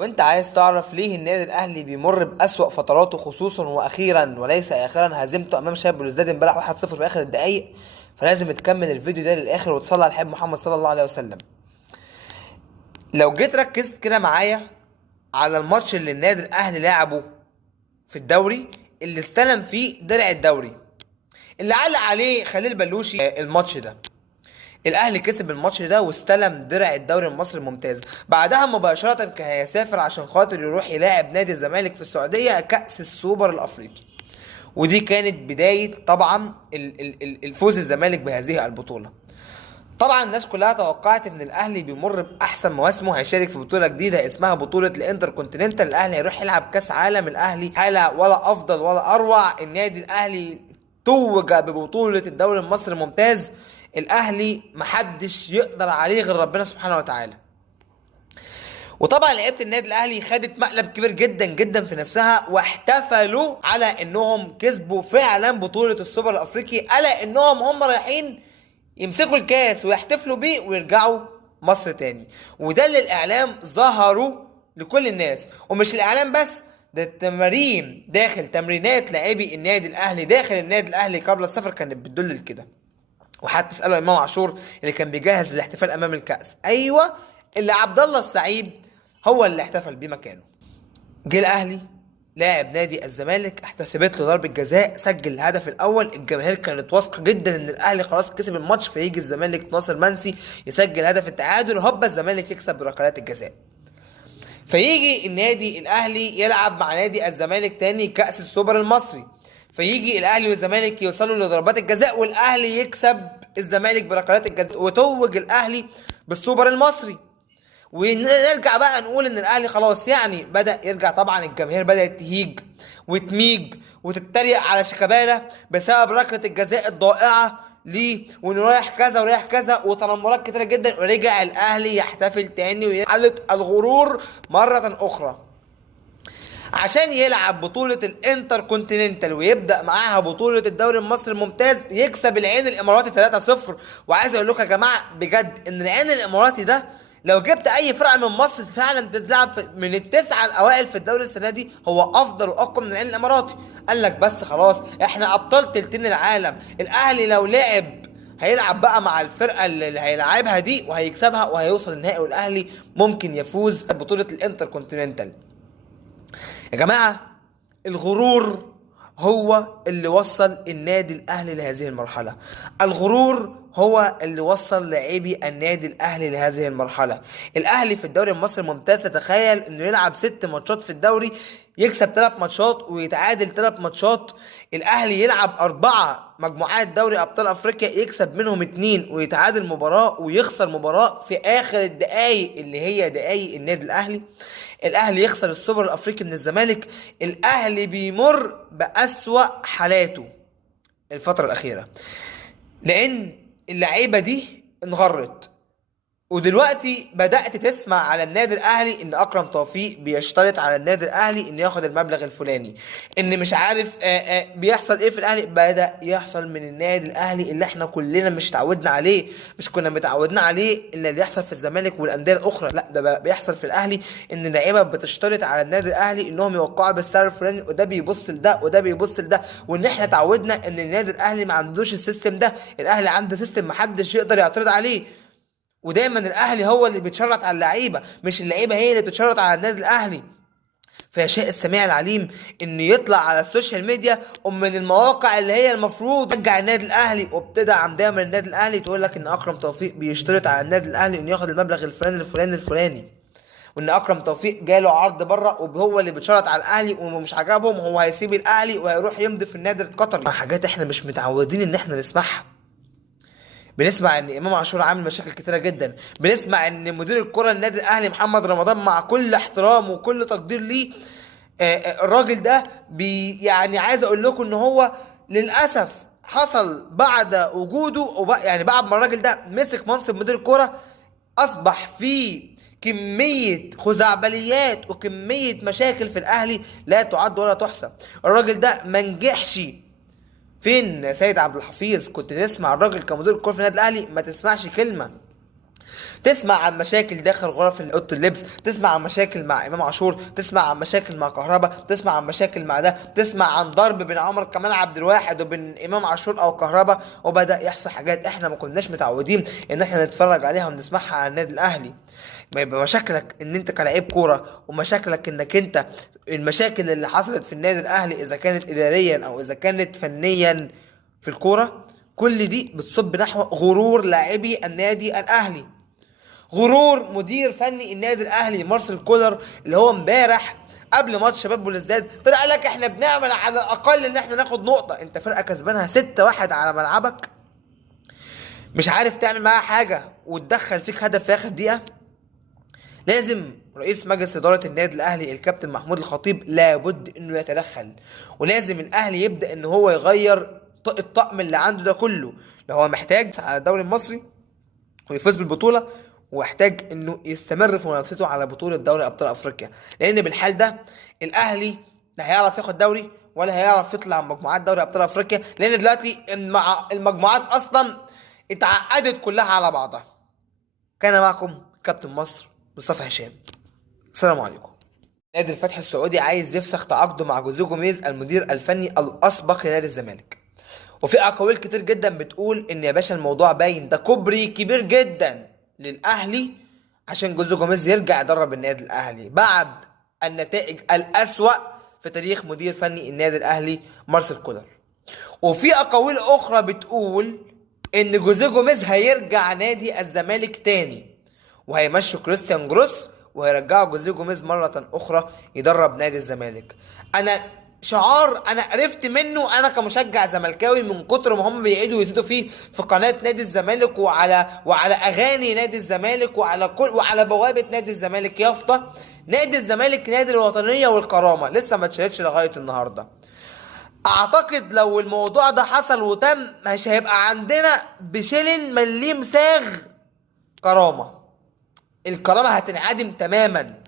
وانت عايز تعرف ليه النادي الاهلي بيمر بأسوأ فتراته خصوصا واخيرا وليس اخرا هزيمته امام شباب بلوزداد امبارح 1-0 في اخر الدقايق، فلازم تكمل الفيديو ده للاخر وتصلي على الحبيب محمد صلى الله عليه وسلم. لو جيت ركزت كده معايا على الماتش اللي النادي الاهلي لعبه في الدوري، اللي استلم فيه درع الدوري، اللي علق عليه خليل بلوشي الماتش ده، الاهلي كسب الماتش ده واستلم درع الدوري المصري الممتاز. بعدها مباشره كان هيسافر عشان خاطر يروح يلاعب نادي الزمالك في السعوديه كأس السوبر الافريقي، ودي كانت بدايه طبعا الفوز الزمالك بهذه البطوله. طبعا الناس كلها توقعت ان الاهلي بيمر باحسن مواسمه، هيشارك في بطوله جديده اسمها بطوله الانتر كونتيننتال، الاهلي هيروح يلعب كاس عالم، الاهلي حاله ولا افضل ولا اروع. النادي الاهلي توج ببطوله الدوري المصري الممتاز، الاهلي محدش يقدر عليه غير ربنا سبحانه وتعالى. وطبعا لعيبه النادي الاهلي خدت مقلب كبير جدا جدا في نفسها، واحتفلوا على انهم كسبوا فعلا بطوله السوبر الافريقي، الا انهم هم رايحين يمسكوا الكاس ويحتفلوا بيه ويرجعوا مصر تاني. وده اللي الاعلام ظهروا لكل الناس، ومش الاعلام بس، ده التمارين داخل تمرينات لاعبي النادي الاهلي داخل النادي الاهلي قبل السفر كانت بتدل لكده. وحتى اسالوا امام عاشور اللي كان بيجهز للاحتفال امام الكاس، ايوه اللي عبد الله السعيد هو اللي احتفل بيه مكانه. جه الاهلي لاعب نادي الزمالك، احتسبت له ضربه جزاء، سجل الهدف الاول، الجماهير كانت واثقه جدا ان الاهلي خلاص كسب الماتش، فيجي الزمالك ناصر منسي يسجل هدف التعادل، وهوبا الزمالك يكسب بركلات الجزاء. فيجي النادي الاهلي يلعب مع نادي الزمالك تاني كأس السوبر المصري، فيجي الاهلي والزمالك يوصلوا لضربات الجزاء والاهلي يكسب الزمالك بركلات الجزاء وتوج الاهلي بالسوبر المصري. ونرجع بقى نقول ان الاهلي خلاص يعني بدأ يرجع. طبعا الجماهير بدأت تهيج وتميج وتتريق على شيكابالا بسبب ركلة الجزاء الضائعة ليه، وانه رايح كذا ورايح كذا وتنمرات كتيرة جدا، ورجع الاهلي يحتفل تاني ويحلة الغرور مرة اخرى عشان يلعب بطولة الانتر كونتيننتال ويبدأ معاها بطولة الدوري المصري الممتاز، يكسب العين الاماراتي 3-0. وعايز اقول لكم يا جماعة بجد ان العين الاماراتي ده لو جبت اي فرقة من مصر فعلا بتلعب من التسعة الاوائل في الدوري السنة دي، هو افضل واقوى من العين الاماراتي. قال لك بس خلاص احنا ابطال تلتين العالم، الاهلي لو لعب هيلعب بقى مع الفرقة اللي هيلعبها دي وهيكسبها وهيوصل النهائي، والاهلي ممكن يفوز ببطولة الانتر كونتيننتال. يا جماعة الغرور هو اللي وصل النادي الاهلي لهذه المرحلة، الغرور هو اللي وصل لاعبي النادي الاهلي لهذه المرحلة. الاهلي في الدوري المصري الممتاز تتخيل انه يلعب 6 ماتشات في الدوري، يكسب 3 ماتشات ويتعادل 3 ماتشات. الاهلي يلعب 4 مجموعات دوري ابطال افريقيا، يكسب منهم 2 ويتعادل مباراة ويخسر مباراة في اخر الدقايق اللي هي دقايق النادي الاهلي. الاهلي يخسر السوبر الافريقي من الزمالك. الاهلي بيمر بأسوأ حالاته الفترة الاخيرة، لان اللعيبة دي انغرت. ودلوقتي بدأت تسمع على النادي الاهلي ان اكرم توفيق بيشترط على النادي الاهلي ان ياخد المبلغ الفلاني، ان مش عارف بيحصل ايه في الاهلي. بدأ يحصل من النادي الاهلي اللي احنا كلنا مش تعودنا عليه، مش كنا متعودنا عليه ان اللي يحصل في الزمالك والانديه الاخرى، لا ده بقى بيحصل في الاهلي، ان اللعيبه بتشترط على النادي الاهلي انهم يوقعوا بالسعر الفلاني، وده بيبص لده وده بيبص لده. وان احنا تعودنا ان النادي الاهلي ما عندوش السيستم ده، الاهلي عنده سيستم محدش يقدر يعترض عليه. ودايما الاهلي هو اللي بيتشرط على اللعيبه، مش اللعيبه هي اللي بتتشرط على النادي الاهلي. فيشاء السميع العليم انه يطلع على السوشيال ميديا ومن المواقع اللي هي المفروض تشجع النادي الاهلي وبتدعم دايما النادي الاهلي تقول لك ان اكرم توفيق بيشترط على النادي الاهلي انه ياخد المبلغ الفلاني، وان اكرم توفيق جاله عرض بره وهو اللي بيتشرط على الاهلي ومش عجبهم هو هيسيب الاهلي وهيروح يمضي في النادي القطري. حاجات احنا مش متعودين ان احنا نسمعها. بنسمع ان امام عاشور عامل مشاكل كتيره جدا، بنسمع ان مدير الكره النادي الاهلي محمد رمضان مع كل احترام وكل تقدير ليه، الراجل ده يعني عايز اقول لكم ان هو للاسف حصل بعد وجوده يعني بعد ما الراجل ده مسك منصب مدير الكره اصبح فيه كمية خزعبليات وكمية مشاكل في الاهلي لا تعد ولا تحصى. الراجل ده منجحش. فين سيد عبد الحفيظ؟ كنت تسمع الراجل كمدير الكوره في النادي الاهلي ما تسمعش كلمه. تسمع عن مشاكل داخل غرف اوضه اللبس، تسمع عن مشاكل مع امام عاشور، تسمع عن مشاكل مع كهربا، تسمع عن مشاكل مع ده، تسمع عن ضرب بين عمر كمال عبد الواحد وبين امام عاشور او كهربا، وبدا يحصل حاجات احنا ما كناش متعودين ان احنا نتفرج عليها ونسمعها عن النادي الاهلي. ما يبقى مشاكلك ان انت كلاعب كوره، ومشاكلك انك انت المشاكل اللي حصلت في النادي الاهلي اذا كانت اداريا او اذا كانت فنيا في الكوره، كل دي بتصب نحو غرور لاعبي النادي الاهلي، غرور مدير فني النادي الاهلي مارسيل كولر، اللي هو امبارح قبل ماتش شباب بلوزداد طلع قال لك احنا بنعمل على الاقل ان احنا ناخد نقطه. انت فرقه كسبانها 6-1 على ملعبك، مش عارف تعمل معاها حاجه وتدخل فيك هدف في اخر دقيقه. لازم رئيس مجلس إدارة النادي الأهلي الكابتن محمود الخطيب لابد إنه يتدخل، ولازم الأهلي يبدأ إن هو يغير الطقم اللي عنده ده كله. لو هو محتاج على الدوري المصري ويفوز بالبطولة، ويحتاج إنه يستمر في منافسته على بطولة دوري أبطال أفريقيا، لأن بالحال ده الأهلي لا هيعرف ياخد دوري ولا هيعرف يطلع مجموعات دوري أبطال أفريقيا، لأن دلوقتي المجموعات أصلا اتعقدت كلها على بعضها. كان معكم كابتن مصر مصطفى هشام، السلام عليكم. نادي الفتح السعودي عايز يفسخ تعاقده مع جوزيه جوميز المدير الفني الاسبق لنادي الزمالك، وفي اقاويل كتير جدا بتقول ان يا باشا الموضوع باين ده كوبري كبير جدا للاهلي عشان جوزيه جوميز يرجع يدرب النادي الاهلي بعد النتائج الاسوأ في تاريخ مدير فني النادي الاهلي مارسيل كولر. وفي اقاويل اخرى بتقول ان جوزيه جوميز هيرجع نادي الزمالك تاني، وهيمشوا كريستيان جروس وهيرجعوا جوزيه جوميز مرة أخرى يدرب نادي الزمالك. أنا شعار أنا عرفت منه أنا كمشجع زملكاوي من كتر ما هم بيعيدوا يزيدوا فيه في قناة نادي الزمالك وعلى أغاني نادي الزمالك وعلى بوابة نادي الزمالك يافطة نادي الزمالك نادي الوطنية والكرامة، لسه ما اتشالتش لغاية النهاردة. أعتقد لو الموضوع ده حصل وتم مش هيبقى عندنا بشلن مليم ساغ كرامة، الكرامة هتنعدم تماما.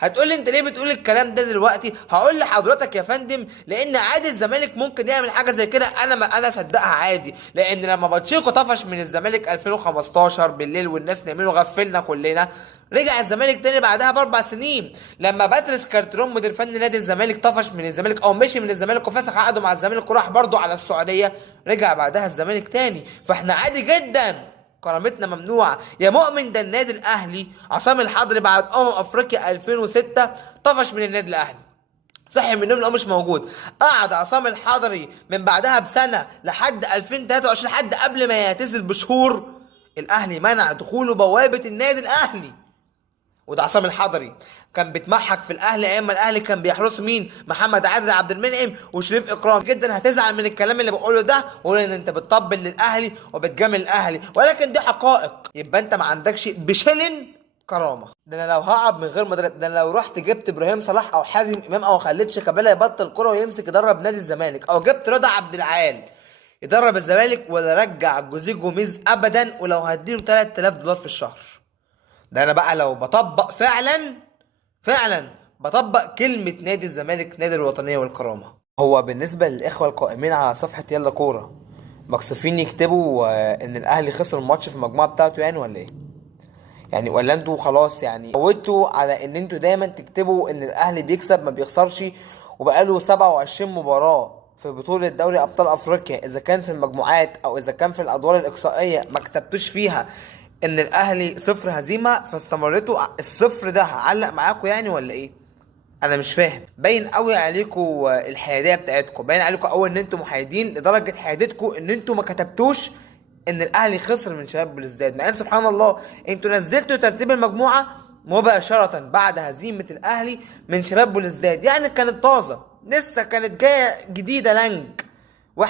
هتقول لي انت ليه بتقول الكلام ده دلوقتي؟ هقول لحضرتك يا فندم لان عادي الزمالك ممكن يعمل حاجه زي كده، انا صدقها عادي، لان لما باتشيكو طفش من الزمالك 2015 بالليل والناس نايمين وغفلنا كلنا، رجع الزمالك تاني بعدها ب4 سنين. لما باتريس كارترون مدير فني نادي الزمالك طفش من الزمالك او مشي من الزمالك وفسخ عقده مع الزمالك وراح برضه على السعوديه، رجع بعدها الزمالك تاني. فاحنا عادي جدا كرامتنا ممنوعه يا مؤمن. ده النادي الاهلي عصام الحضري بعد افريقيا 2006 طفش من النادي الاهلي، صحي من النوم مش موجود، قعد عصام الحضري من بعدها بسنه لحد 2023 لحد قبل ما يعتزل بشهور، الاهلي منع دخوله بوابه النادي الاهلي. وده عصام الحضري كان بيتمحك في الاهلي ايام ما الاهلي كان بيحرسه مين؟ محمد عادل عبد المنعم وشريف اكرام. جدا هتزعل من الكلام اللي بقوله ده وقول ان انت بتطبل للاهلي وبتجامل الاهلي، ولكن دي حقائق. يبقى انت ما عندكش بشلن كرامه. ده انا لو هقعد من غير مدرب، ده انا لو رحت جبت ابراهيم صلاح او حازم امام او خليت شيكابالا يبطل كره ويمسك يدرب نادي الزمالك، او جبت رضا عبد العال يدرب الزمالك، ولا رجع جوزيه جوميز ابدا ولو هديله $3000 في الشهر. ده انا بقى لو بطبق فعلا بطبق كلمة نادي الزمالك نادي الوطنية والكرامة. هو بالنسبة للإخوة القائمين على صفحة يلا كورة مكسوفين يكتبوا ان الاهلي خسر الماتش في المجموعة بتاعته يعني ولا ايه؟ يعني ولا انتوا خلاص يعني عودتوا على ان انتوا دايما تكتبوا ان الاهلي بيكسب ما بيخسرش، وبقاله 27 مباراة في بطولة دوري ابطال افريقيا اذا كان في المجموعات او اذا كان في الادوار الاقصائية ما كتبتوش فيها ان الاهلي 0 هزيمة، فاستمرتوا الصفر ده علق معاكم يعني ولا ايه؟ انا مش فاهم. باين قوي عليكم الحياديه بتاعتكم، باين عليكم قوي ان انتوا محايدين لدرجه حيادتكم ان انتوا ما كتبتوش ان الاهلي خسر من شباب بلوزداد، مع ان سبحان الله انتوا نزلتوا ترتيب المجموعه مباشره بعد هزيمه الاهلي من شباب بلوزداد، يعني كانت طازه لسه كانت جايه جديده لانج 1-0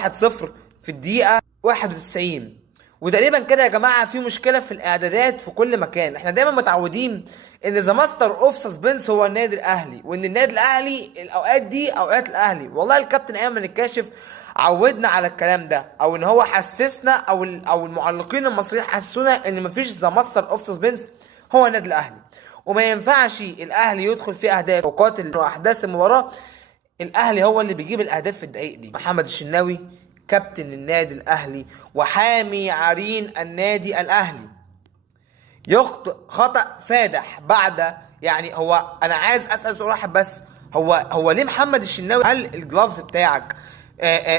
في الدقيقه 91. وتقريبا كده يا جماعه في مشكله في الاعدادات في كل مكان. احنا دايما متعودين ان ذا ماستر اوف سسبنس هو النادي الاهلي، وان النادي الاهلي الاوقات دي اوقات الاهلي. والله الكابتن ايمن الكاشف عودنا على الكلام ده، او ان هو حسسنا او المعلقين المصريين حسسونا ان مفيش ذا ماستر اوف سسبنس هو النادي الاهلي، وما ينفعش الاهلي يدخل في اهداف وقاتل واحداث المباراه. الاهلي هو اللي بيجيب الاهداف في الدقائق دي. محمد الشناوي كابتن النادي الاهلي وحامي عرين النادي الاهلي، يخطئ خطأ فادح بعد، يعني هو انا عايز اسال سؤال واحد بس، هو ليه محمد الشناوي، هل الجلافز بتاعك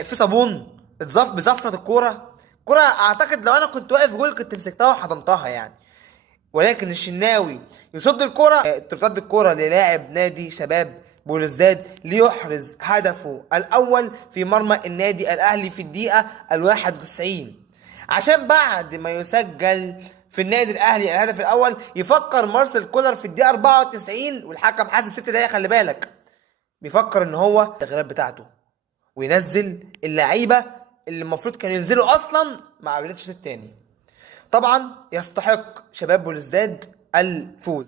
في صابون اتظف بزفرة الكوره اعتقد لو انا كنت واقف جول كنت مسكتها وحضنتها يعني. ولكن الشناوي يصد الكرة، ترتد الكرة للاعب نادي شباب بولوزداد ليحرز هدفه الأول في مرمى النادي الأهلي في الدقيقة 91، عشان بعد ما يسجل في النادي الأهلي الهدف الأول يفكر مارسيل كولر في الدقيقة 94 والحكم حاسب 6 دقايق، خلي بالك، بيفكر إن هو التغييرات بتاعته وينزل اللعيبة اللي المفروض كانوا ينزلوا أصلا مع الشوط التاني. طبعا يستحق شباب بولوزداد الفوز.